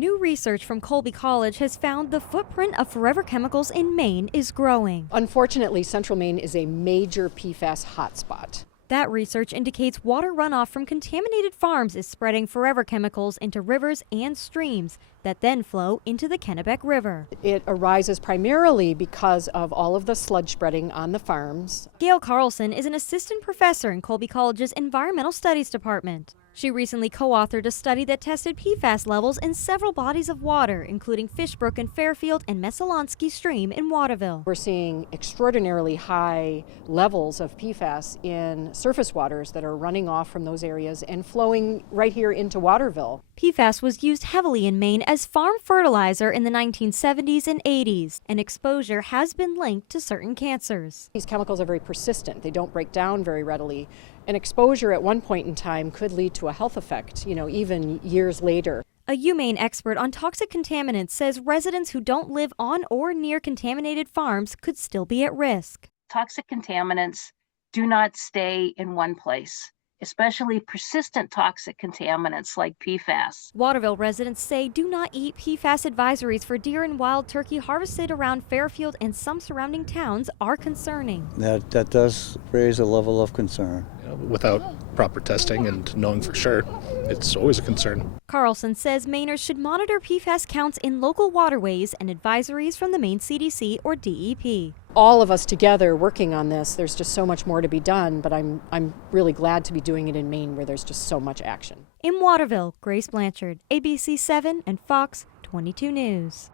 New research from Colby College has found the footprint of forever chemicals in Maine is growing. Unfortunately, Central Maine is a major PFAS hotspot. That research indicates water runoff from contaminated farms is spreading forever chemicals into rivers and streams that then flow into the Kennebec River. It arises primarily because of all of the sludge spreading on the farms. Gail Carlson is an assistant professor in Colby College's Environmental Studies Department. She recently co-authored a study that tested PFAS levels in several bodies of water, including Fishbrook in Fairfield and Messalonsky Stream in Waterville. We're seeing extraordinarily high levels of PFAS in surface waters that are running off from those areas and flowing right here into Waterville. PFAS was used heavily in Maine as farm fertilizer in the 1970s and 80s, and exposure has been linked to certain cancers. These chemicals are very persistent. They don't break down very readily. And exposure at one point in time could lead to a health effect, even years later. A UMaine expert on toxic contaminants says residents who don't live on or near contaminated farms could still be at risk. Toxic contaminants do not stay in one place, especially persistent toxic contaminants like PFAS. Waterville residents say do not eat PFAS advisories for deer and wild turkey harvested around Fairfield and some surrounding towns are concerning. That does raise a level of concern. Without proper testing and knowing for sure, it's always a concern. Carlson says Mainers should monitor PFAS counts in local waterways and advisories from the Maine CDC or DEP. All of us together working on this, there's just so much more to be done, but I'm really glad to be doing it in Maine where there's just so much action. In Waterville, Grace Blanchard, ABC 7 and Fox 22 News.